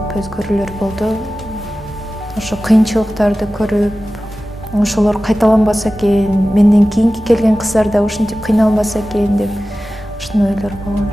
көп өзгөрүүлөр болду. Ошо кыйынчылыктарды көрүп, ошолор кайталанбаса экен, менден кийинки келген кыздар да ушинтип кыйналбаса экен деп ушундай ойлор болгон.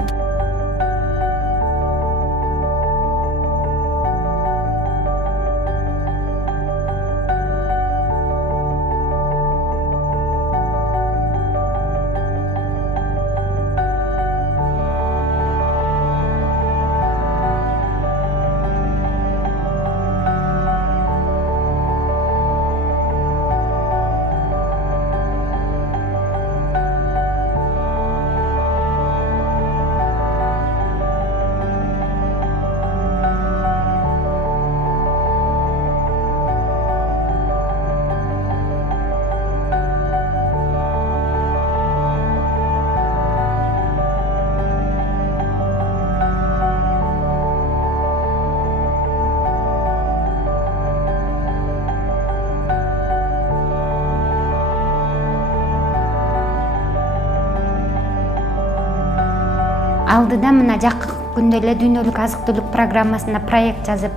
Алдыда мына жакын күндө эле дүйнөлүк азык түлүк программасына проект жазып,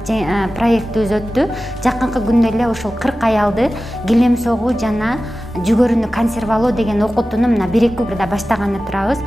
проектти өзөттү. Жакынкы күндө эле ушул 40 аялды килем согуу жана жүгөрүнү консервалоо деген окутууну мына 1-2 күндө баштаганы турабыз.